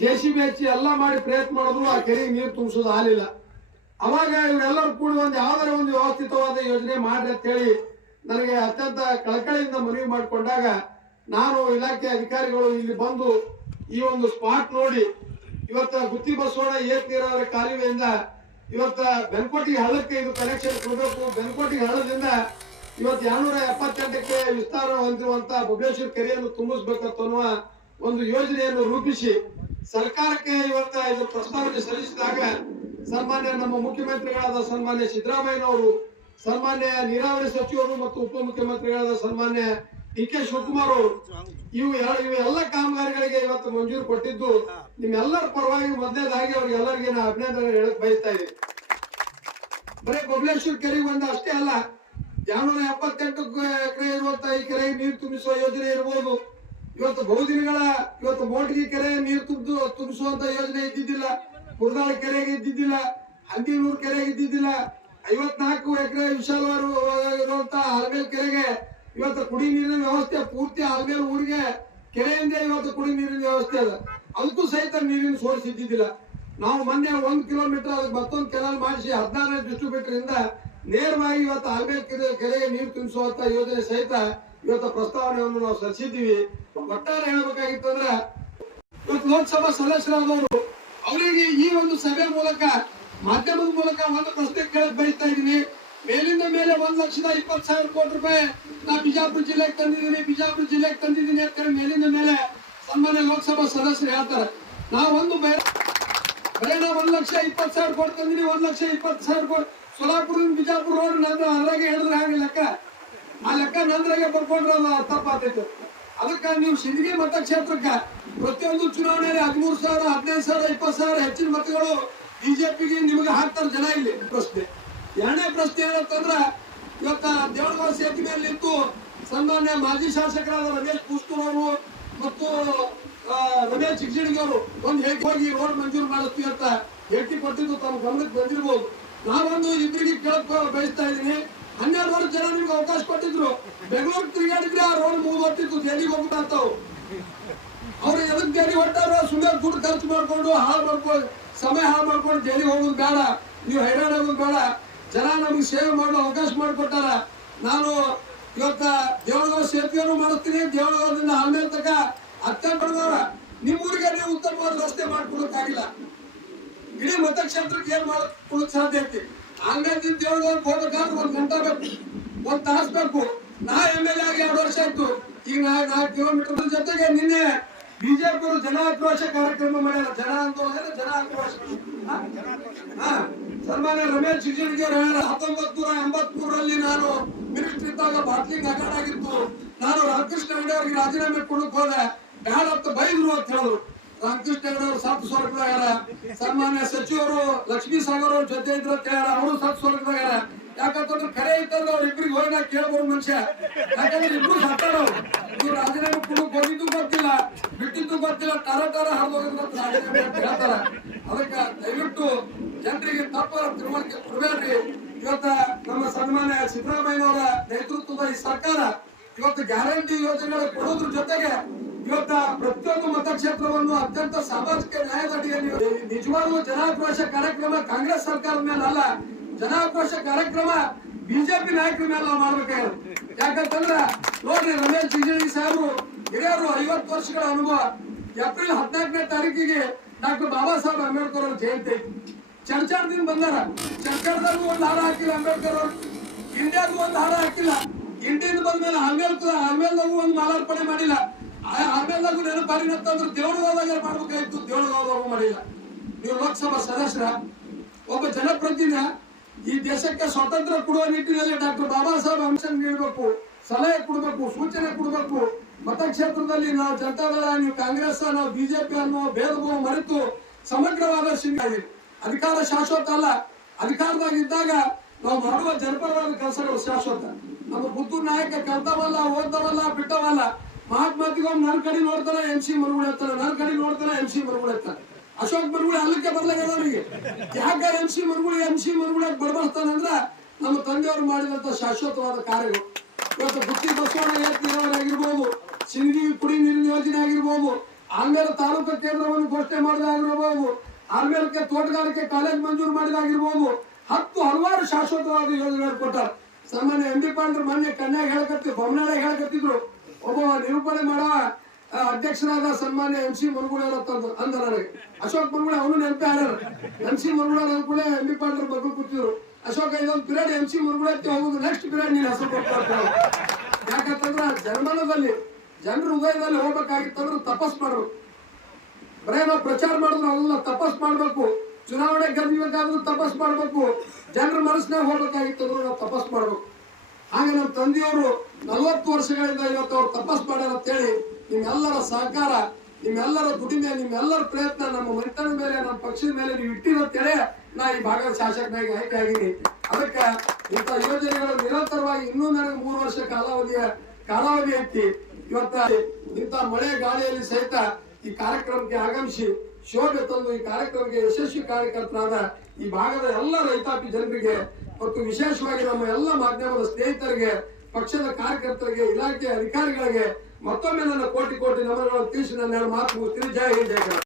JCB ಹಚ್ಚಿ ಎಲ್ಲ ಮಾಡಿ ಪ್ರಯತ್ನ ಮಾಡಿದ್ರು ಆ ಕೆರೆಗೆ ನೀರು ತುಂಬಿಸೋದು ಆಗಲಿಲ್ಲ. ಅವಾಗ ಇವರೆಲ್ಲರೂ ಕೂಡಿ ಒಂದು ಯಾವ್ದಾರ ಒಂದು ವ್ಯವಸ್ಥಿತವಾದ ಯೋಜನೆ ಮಾಡ್ರಿ ಅಂತ ಹೇಳಿ ನನಗೆ ಅತ್ಯಂತ ಕಳಕಳಿಯಿಂದ ಮನವಿ ಮಾಡಿಕೊಂಡಾಗ ನಾನು ಇಲಾಖೆ ಅಧಿಕಾರಿಗಳು ಇಲ್ಲಿ ಬಂದು ಈ ಒಂದು ಸ್ಪಾಟ್ ನೋಡಿ ಇವತ್ತ ಗುತ್ತಿ ಬಸವಣ್ಣ ಏಕ್ ನೀರಾವರಿ ಕಾಲುವೆಯಿಂದ ಇವತ್ತ ಬೆನ್ಕೋಟಿ ಹಳ್ಳಕ್ಕೆ ಇದು ಕನೆಕ್ಷನ್ ಕೊಡಬೇಕು. ಬೆನ್ಕೋಟಿ ಹಳ್ಳದಿಂದ ಇವತ್ತು 278ಕ್ಕೆ ವಿಸ್ತಾರ ಹೊಂದಿರುವಂತ ಬಬಲೇಶ್ವರ ಕೆರೆಯನ್ನು ತುಂಬಿಸಬೇಕಂತ ಅನ್ನುವ ಒಂದು ಯೋಜನೆಯನ್ನು ರೂಪಿಸಿ ಸರ್ಕಾರಕ್ಕೆ ಇವತ್ತ ಇದು ಪ್ರಸ್ತಾವನೆ ಸಲ್ಲಿಸಿದಾಗ ಸನ್ಮಾನ್ಯ ನಮ್ಮ ಮುಖ್ಯಮಂತ್ರಿಗಳಾದ ಸನ್ಮಾನ್ಯ ಸಿದ್ದರಾಮಯ್ಯನವರು, ಸನ್ಮಾನ್ಯ ನೀರಾವರಿ ಸಚಿವರು ಮತ್ತು ಉಪಮುಖ್ಯಮಂತ್ರಿಗಳಾದ ಸನ್ಮಾನ್ಯ DK ಶಿವಕುಮಾರ್ ಅವರು ಇವೆಲ್ಲ ಕಾಮಗಾರಿಗಳಿಗೆ ಇವತ್ತು ಮಂಜೂರು ಕೊಟ್ಟಿದ್ದು ನಿಮ್ಮೆಲ್ಲರ ಪರವಾಗಿ ಮೊದಲನೇದಾಗಿ ಅವ್ರಿಗೆಲ್ಲರಿಗೆ ನಾನು ಅಭಿನಂದನೆ ಹೇಳಕ್ ಬಯಸ್ತಾ ಇದ್ದೀನಿ. ಬರೀ ಬಬಲೇಶ್ವರ ಕೆರೆಗೆ ಬಂದ ಅಷ್ಟೇ ಅಲ್ಲ, 278 ಎಕರೆ ಇರುವಂತ ಈ ಕೆರೆಗೆ ನೀರು ತುಂಬಿಸುವ ಯೋಜನೆ ಇರಬಹುದು. ಇವತ್ತು ಬಹುದಿನಗಳ ಮೋಟಗಿ ಕೆರೆ ನೀರು ತುಂಬಿಸುವಂತ ಯೋಜನೆ ಇದ್ದಿದ್ದಿಲ್ಲ, ಕುರ್ದಾಳ ಕೆರೆಗೆ ಇದ್ದಿದ್ದಿಲ್ಲ, ಹಂದಿನೂರು ಕೆರೆಗೆ ಇದ್ದಿದ್ದಿಲ್ಲ. 54 ಎಕರೆ ವಿಶಾಲವಾಗಿರುವಂತ ಆಲ್ಮೇಲ್ ಕೆರೆಗೆ ಇವತ್ತು ಕುಡಿ ನೀರಿನ ವ್ಯವಸ್ಥೆ ಪೂರ್ತಿ ಆಲ್ಮೇಲ್ ಊರಿಗೆ ಕೆರೆಯಿಂದ ಇವತ್ತು ಕುಡಿ ನೀರಿನ ವ್ಯವಸ್ಥೆ ಅದ. ಅದಕ್ಕೂ ಸಹಿತ ನೀರಿನ ಸೋರ್ಸ್ ಇದ್ದಿದ್ದಿಲ್ಲ. ನಾವು ಮೊನ್ನೆ 1 ಕಿಲೋಮೀಟರ್ ಅದಕ್ಕೆ ಮತ್ತೊಂದು ಕೆನಾಲ್ ಮಾಡಿಸಿ 16 ಡಿಸ್ಟ್ರಿಬ್ಯೂಟರ್ ಇಂದ ನೇರವಾಗಿ ಇವತ್ತು ಆಲ್ಮೇಲ್ ಕೆರೆಗೆ ನೀರು ತುಂಬಿಸುವಂತ ಯೋಜನೆ ಸಹಿತ ಇವತ್ತು ಪ್ರಸ್ತಾವನೆಯನ್ನು ನಾವು ಸಲ್ಲಿಸಿದ್ದೀವಿ. ಒಟ್ಟಾರೆ ಹೇಳಬೇಕಾಗಿತ್ತು ಅಂದ್ರೆ ಇವತ್ತು ಲೋಕಸಭಾ ಸದಸ್ಯರಾದವರು ಅವರಿಗೆ ಈ ಒಂದು ಸಭೆ ಮೂಲಕ ಮಾಧ್ಯಮದ ಮೂಲಕ ಒಂದು ಪ್ರಶ್ನೆ ಕೇಳಕ್ ಬಯಸ್ತಾ ಇದ್ದೀನಿ. ಮೇಲಿಂದ ಮೇಲೆ 1,20,000 ಕೋಟಿ ರೂಪಾಯಿ ನಾ ಬಿಜಾಪುರ ಜಿಲ್ಲೆಗೆ ತಂದಿದ್ದೀನಿ ಅಂತ ಮೇಲಿಂದ ಮೇಲೆ ಸನ್ಮಾನ್ಯ ಲೋಕಸಭಾ ಸದಸ್ಯರು ಹೇಳ್ತಾರೆ. ನಾವು ಒಂದು ಬರೀ 1,20,000 ಕೋಟಿ ತಂದಿನಿ, 1,20,000 ಕೋಟಿ ಸೋಲಾಪುರ ಬಿಜಾಪುರ ರೋಡ್ ನಂತರ ಅದ್ರಾಗೆ ಹೇಳಿದ್ರೆ ಹಾಗೆ ಲೆಕ್ಕ, ಆ ಲೆಕ್ಕ ನಂದ್ರಾಗೆ ಬರ್ಕೊಂಡ್ರೆ ಅದು ತಪ್ಪಾಗ್ತೈತೆ. ಅದಕ್ಕೆ ನೀವು ಸಿಂದಗಿ ಮತಕ್ಷೇತ್ರಕ್ಕೆ ಪ್ರತಿಯೊಂದು ಚುನಾವಣೆಯಲ್ಲಿ 13,000, 15,000, 20,000 ಹೆಚ್ಚಿನ ಮತಗಳು ಬಿಜೆಪಿಗೆ ನಿಮಗೆ ಹಾಕ್ತಾರೆ ಜನ. ಇಲ್ಲಿ ಪ್ರಶ್ನೆ ಎರಡನೇ ಪ್ರಶ್ನೆ ಏನಂತಂದ್ರ ಇವತ್ತ ದೇವಳಗಾಂವ ಸೇತುವೆ ಮೇಲೆ ನಿಂತು ಸನ್ಮಾನ್ಯ ಮಾಜಿ ಶಾಸಕರಾದ ರಮೇಶ್ ಪೂಸ್ತೂರ್ ಅವರು ಮತ್ತು ರಮೇಶ್ ಚಿಗಜಿಣಗಿ ಅವರು ಒಂದು ಹೇಗೆ ಹೋಗಿ ರೋಡ್ ಮಂಜೂರು ಮಾಡಿಸ್ತೀವಿ ಅಂತ ಭೇಟಿ ಕೊಟ್ಟಿದ್ದು ತಮ್ಮ ಗಮನಕ್ಕೆ ಬಂದಿರಬಹುದು. ನಾವೊಂದು ಇಬ್ಬರಿಗೆ ಕೇಳಕ್ ಬಯಸ್ತಾ ಇದ್ದೀನಿ. 12 ವರ್ಷ ಜನ ನಿಮ್ಗೆ ಅವಕಾಶ ಕೊಟ್ಟಿದ್ರು, ಬೆಂಗಳೂರು ತಿರುಗಾಡಿದ್ರೆ ಆ ರೋಡ್ ಮುಗಿದೋಗ್ತಿತ್ತು, ಜೈಲಿಗೆ ಹೋಗ್ಬಿಟ್ಟಾಗ್ತಾವ್. ಅವ್ರು ಎದಕ್ ಜೈಲಿಗೆ ಹೊಟ್ಟಾರ? ಸುಮ್ಮನೆ ದುಡ್ಡು ಖರ್ಚು ಮಾಡ್ಕೊಂಡು ಸಮಯ ಹಾಳು ಮಾಡ್ಕೊಂಡು ಜೈಲಿಗೆ ಹೋಗೋದು ಬೇಡ, ನೀವು ಹೈರಾಣ ಆಗೋದು ಬೇಡ. ಜನ ನಮ್ಗೆ ಸೇವೆ ಮಾಡೋ ಅವಕಾಶ ಮಾಡಿಕೊಟ್ಟಾರ. ನಾನು ಇವತ್ತ ದೇವಳಗಾಂವ ಸೇತುವೆಯನ್ನು ಮಾಡಿಸ್ತೀನಿ, ದೇವಳಗಾಂವದಿಂದ ಆಲ್ಮೇಲ್ ತಕ ಅತ್ಯಂತ ನಿಮ್ಮೂರಿಗೆ ನೀವು ಉತ್ತಮವಾದ ರಸ್ತೆ ಮಾಡ್ಕೊಡಕ್ಕಾಗಿಲ್ಲ. ಇಡೀ ಮತಕ್ಷೇತ್ರಕ್ಕೆ ಏನ್ ಮಾಡ್ಕೊಳಕ್ ಸಾಧ್ಯ ಐತಿ? ಆಲ್ಮೇಲಿಂದ ದೇವಳಗಾಂವಕ್ಕೆ ಹೋಗ್ಬೇಕಾದ್ರೆ 1 ಗಂಟೆ ಬೇಕು, 1 ತಾಸು ಬೇಕು. ನಾ MLA ಆಗಿ 2 ವರ್ಷ ಆಯ್ತು. ಈಗ 4 ಕಿಲೋಮೀಟರ್ ಜೊತೆಗೆ ನಿನ್ನೆ ಬಿಜೆಪಿ ಜನ ಆಕ್ರೋಶ ಕಾರ್ಯಕ್ರಮ ಮಾಡ್ಯಾರ. ಜನ ಆಂದೋಲನ, ಜನ ಆಕ್ರೋಶ. ಸನ್ಮಾನ್ಯ ರಮೇಶ್ ಚಿಗಜಿಣಗಿ ಅವರು 1983ರಲ್ಲಿ ನಾನು ಮಿನಿಸ್ಟರ್ ಇದ್ದಾಗ ಬಾಟ್ಲಿಂಗ್ ಹಗರಣ ಆಗಿತ್ತು. ನಾನು ರಾಮಕೃಷ್ಣ ಹೆಗಡೆ ಅವರಿಗೆ ರಾಜೀನಾಮೆ ಕೊಡಕ್ ಹೋದೆ, ಬ್ಯಾಡ ಅಂತ ಬೈದ್ರು ಅಂತ ಹೇಳಿದ್ರು. ರಾಮಕೃಷ್ಣ ಹೆಗಡೆ ಅವರು ಸತ್ತು ಸ್ವರ್ಗದಾಗ್ಯಾರ. ಸನ್ಮಾನ್ಯ ಸಚಿವರು ಲಕ್ಷ್ಮೀ ಸಾಗರ್ ಅವ್ರ ಜೊತೆ ಇದ್ರು ಅಂತ ಹೇಳ್ಯಾರ, ಅವರು ಸತ್ತು ಸ್ವರ್ಗದಾಗ್ಯಾರ. ಯಾಕಂತಂದ್ರೆ ಕರೆ ಇತ್ತಂದ್ರೆ ಅವ್ರ ಇಬ್ಬರಿಗೆ ಹೋಗಿ ನಾ ಕೇಳ್ಬೋದು ಮನುಷ್ಯ. ಯಾಕಂದ್ರೆ ಇಬ್ರು ಸತ್ತಾರ. ಇವ್ರು ರಾಜೀನಾಮೆ ಕೊಡಕ್ ಹೋಗಿದ್ದು ಗೊತ್ತಿಲ್ಲ, ಬಿಟ್ಟಿದ್ದು ಗೊತ್ತಿಲ್ಲ, ತರ ಹರಿದೋಗಿದ್ದು ರಾಜೀನಾಮೆ ಅಂತ ಹೇಳ್ತಾರ. ಅದಕ್ಕೆ ದಯವಿಟ್ಟು ಜನರಿಗೆ ತಪ್ಪು ತಿಳುವಳಿಕೆ ಕೊಡಬೇಡ್ರಿ. ಇವತ್ತ ನಮ್ಮ ಸನ್ಮಾನ್ಯ ಸಿದ್ದರಾಮಯ್ಯನವರ ನೇತೃತ್ವದ ಈ ಸರ್ಕಾರ ಇವತ್ತು ಗ್ಯಾರಂಟಿ ಯೋಜನೆಗಳು ಕೊಡೋದ್ರ ಜೊತೆಗೆ ಇವತ್ತ ಪ್ರತಿಯೊಂದು ಮತಕ್ಷೇತ್ರವನ್ನು ಅತ್ಯಂತ ಸಾಮಾಜಿಕ ನ್ಯಾಯದ ಅಡಿಯಲ್ಲಿ ನಿಜವಾಗ್ಲೂ ಜನಾಕ್ರೋಶ ಕಾರ್ಯಕ್ರಮ ಕಾಂಗ್ರೆಸ್ ಸರ್ಕಾರದ ಮೇಲೆ ಅಲ್ಲ, ಜನಾಕ್ರೋಶ ಕಾರ್ಯಕ್ರಮ ಬಿಜೆಪಿ ನಾಯಕರ ಮೇಲೆ ನಾವು ಮಾಡ್ಬೇಕಾಗಿರೋದು. ಯಾಕಂತಂದ್ರೆ ನೋಡ್ರಿ, ರಮೇಶ್ ಚಿಗಜಿಣಗಿ ಸಾಹೇಬರು ಹಿರಿಯರು, 50 ವರ್ಷಗಳ ಅನುಭವ. ಏಪ್ರಿಲ್ 14ನೇ ತಾರೀಕಿಗೆ ಡಾಕ್ಟರ್ ಬಾಬಾ ಸಾಹೇಬ್ ಅಂಬೇಡ್ಕರ್ ಅವ್ರ ಜಯಂತಿ ಐತಿ. ಚರ್ಚಾದಿಂದ ಬಂದಾರ. ಚರ್ಚಾರ್ದಾಗೂ ಒಂದು ಹಾಡ ಹಾಕಿಲ್ಲ ಅಂಬೇಡ್ಕರ್ ಅವರು, ಇಂಡಿಯಾಗೂ ಒಂದು ಹಾಡ ಹಾಕಿಲ್ಲ. ಇಂಡಿಯಿಂದ ಬಂದ್ಮೇಲೆ ಆಮೇಲ್ದಾಗೂ ಒಂದು ಮಾಲಾರ್ಪಣೆ ಮಾಡಿಲ್ಲ. ಆಮೇಲ್ದಾಗೂ ನೆನಪಾರಿನಂತಂದ್ರೆ ದೇವಳಗಾಂವದಾಗ ಮಾಡ್ಬೇಕಾಗಿತ್ತು, ದೇವಳಗಾಂವದಾಗೂ ಮಾಡಿಲ್ಲ. ನೀವು ಲೋಕಸಭಾ ಸದಸ್ಯರ ಒಬ್ಬ ಜನಪ್ರತಿನಿಧಿ, ಈ ದೇಶಕ್ಕೆ ಸ್ವಾತಂತ್ರ್ಯ ಕೊಡುವ ನಿಟ್ಟಿನಲ್ಲಿ ಡಾಕ್ಟರ್ ಬಾಬಾ ಸಾಹೇಬ್ ಅಂಶ ನೀಡಬೇಕು, ಸಲಹೆ ಕೊಡಬೇಕು, ಸೂಚನೆ ಕೊಡಬೇಕು. ಮತಕ್ಷೇತ್ರದಲ್ಲಿ ನಾವು ಜನತಾದಳ, ನೀವು ಕಾಂಗ್ರೆಸ್, ನಾವು ಬಿಜೆಪಿ ಅನ್ನೋ ಭೇದ ಭಾವ ಮರೆತು ಸಮಗ್ರವಾದ ಸಿಂಗಾಗಿದೆ. ಅಧಿಕಾರ ಶಾಶ್ವತ ಅಲ್ಲ. ಅಧಿಕಾರದಾಗ ಇದ್ದಾಗ ನಾವು ಮಾಡುವ ಜನಪರವಾದ ಕೆಲಸಗಳು ಶಾಶ್ವತ. ನಮ್ಮ ಪುತ್ತೂರು ನಾಯಕ ಕಲ್ತವಲ್ಲ, ಓದ್ದವಲ್ಲ, ಬಿಟ್ಟವಲ್ಲ. ಮಹಾತ್ಮಾತಿಗೊಮ್ಮೆ ನನ್ನ ಕಡೆ ನೋಡ್ತಾನೆ MC ಮರುಗುಳಿ ಎತ್ತಾನೆ, ನನ್ನ ಕಡೆ ನೋಡ್ತಾನೆ MC ಮರುಗುಳಿ ಎತ್ತಾನೆ. ಅಶೋಕ್ ಮರುಗುಳಿ ಅಲ್ಲಕ್ಕೆ ಬರ್ಲಾಗ್ಯದ ಅವ್ರಿಗೆ. ಯಾಕ MC ಮರುಗುಳಿ ಬಡಬಡಿಸ್ತಾನೆ ಅಂದ್ರ ನಮ್ಮ ತಂದೆಯವರು ಮಾಡಿದಂತ ಶಾಶ್ವತವಾದ ಕಾರ್ಯಗಳು. ಇವತ್ತು ಗುತ್ತಿ ಬಸವಣ್ಣ ಏತ್ ನೀರಾವರಿ ಆಗಿರ್ಬೋದು, ಸಿಂದಗಿ ಕುಡಿ ನೀರಿನ ಯೋಜನೆ ಆಗಿರ್ಬೋದು, ಆಮೇಲೆ ತಾಲೂಕು ಕೇಂದ್ರವನ್ನು ಘೋಷಣೆ ಮಾಡಿದಾಗಿರ್ಬೋದು, ಆಮೇಲೆ ತೋಟಗಾರಿಕೆ ಕಾಲೇಜ್ ಮಂಜೂರು ಮಾಡಿದಾಗಿರ್ಬೋದು, ಹಲವಾರು ಶಾಶ್ವತವಾದ ಯೋಜನೆಗಳು ಕೊಟ್ಟಾರ. ಸಾಮಾನ್ಯ ಎಂ ಬಿ ಪಾಂಡ್ರು ಮೊನ್ನೆ ಕನ್ಯಾಗ ಬೊಮ್ಮನಾಳೆ ಹೇಳಕತ್ತಿದ್ರು. ಒಬ್ಬ ನಿರೂಪಣೆ ಮಾಡೋ ಅಧ್ಯಕ್ಷರಾದ ಸನ್ಮಾನ್ಯ MC ಮುನ್ಗುಳರ್ ಅಂದ ನನಗೆ. ಅಶೋಕ್ ಮುನ್ಗುಳೆ ಅವನು ನೆನಪೇ ಆಡ್ಯಾರ. MC ಮುನ್ಗುಳರ್ ಕೂಡ ಎಂ ಬಿ ಪಾಂಡ್ರ ಬಗ್ಗೆ ಕೂತಿದ್ರು. ಅಶೋಕ್ ಇದೊಂದು ಪಿರಿಯಡ್ MC ಮುನ್ಗುಳಕ್ಕೆ ಹೋಗುದು, ನೆಕ್ಸ್ಟ್ ಪಿರಿಯಡ್ ನೀನು ಹೆಸರು ಕೊಡ್ತಾ. ಯಾಕಂತಂದ್ರ ಜನಮನದಲ್ಲಿ ಜನರ ಹೃದಯದಲ್ಲಿ ಹೋಗ್ಬೇಕಾಗಿತ್ತಂದ್ರೆ ತಪಸ್ ಮಾಡ್ಬೇಕು. ಬರೇ ನಾವು ಪ್ರಚಾರ ಮಾಡಿದ್ರು ಅದನ್ನ ತಪಸ್ ಮಾಡ್ಬೇಕು. ಚುನಾವಣೆ ಗೆಲ್ಲಬೇಕಾದ್ರೂ ತಪಸ್ ಮಾಡ್ಬೇಕು. ಜನರ ಮನಸ್ಸಿನಾಗ ಹೋಗ್ಬೇಕಾಗಿತ್ತಂದ್ರು ನಾವು ತಪಸ್ ಮಾಡ್ಬೇಕು. ಹಾಗೆ ನಮ್ಮ ತಂದೆಯವರು 40 ವರ್ಷಗಳಿಂದ ಇವತ್ತು ಅವ್ರು ತಪಸ್ ಮಾಡ್ಯಾರ ಅಂತೇಳಿ ನಿಮ್ಮೆಲ್ಲರ ಸಹಕಾರ, ನಿಮ್ಮೆಲ್ಲರ ದುಡಿಮೆ, ನಿಮ್ಮೆಲ್ಲರ ಪ್ರಯತ್ನ ನಮ್ಮ ಮನೆತನ ಮೇಲೆ, ನಮ್ಮ ಪಕ್ಷದ ಮೇಲೆ ನೀವು ಇಟ್ಟಿರೋಂತೇಳಿ ನಾ ಈ ಭಾಗದ ಶಾಸಕನಾಗಿ ಆಯ್ಕೆ ಆಗಿನಿ. ಅದಕ್ಕೆ ಇಂಥ ಯೋಜನೆಗಳು ನಿರಂತರವಾಗಿ ಇನ್ನೂ ನನಗೆ 3 ವರ್ಷ ಕಾಲಾವಧಿ ಐತಿ. ಇವತ್ತ ಇಂಥ ಮಳೆ ಗಾಳಿಯಲ್ಲಿ ಸಹಿತ ಈ ಕಾರ್ಯಕ್ರಮಕ್ಕೆ ಆಗಮಿಸಿ ಶೋಭೆ ತಂದು ಈ ಕಾರ್ಯಕ್ರಮಕ್ಕೆ ಯಶಸ್ವಿ ಕಾರ್ಯಕರ್ತರಾದ ಈ ಭಾಗದ ಎಲ್ಲ ರೈತಾಪಿ ಜನರಿಗೆ ಮತ್ತು ವಿಶೇಷವಾಗಿ ನಮ್ಮ ಎಲ್ಲ ಮಾಧ್ಯಮದ ಸ್ನೇಹಿತರಿಗೆ, ಪಕ್ಷದ ಕಾರ್ಯಕರ್ತರಿಗೆ, ಇಲಾಖೆ ಅಧಿಕಾರಿಗಳಿಗೆ ಮತ್ತೊಮ್ಮೆ ನನ್ನ ಕೋಟಿ ನಮನಗಳನ್ನು ತಿಳಿಸಿ ನನ್ನ ಮಾತು ಮುಗಿಸ್ತೀನಿ. ಜೈ ಹಿಂದ್, ಜೈ ಕರ್ನಾಟಕ.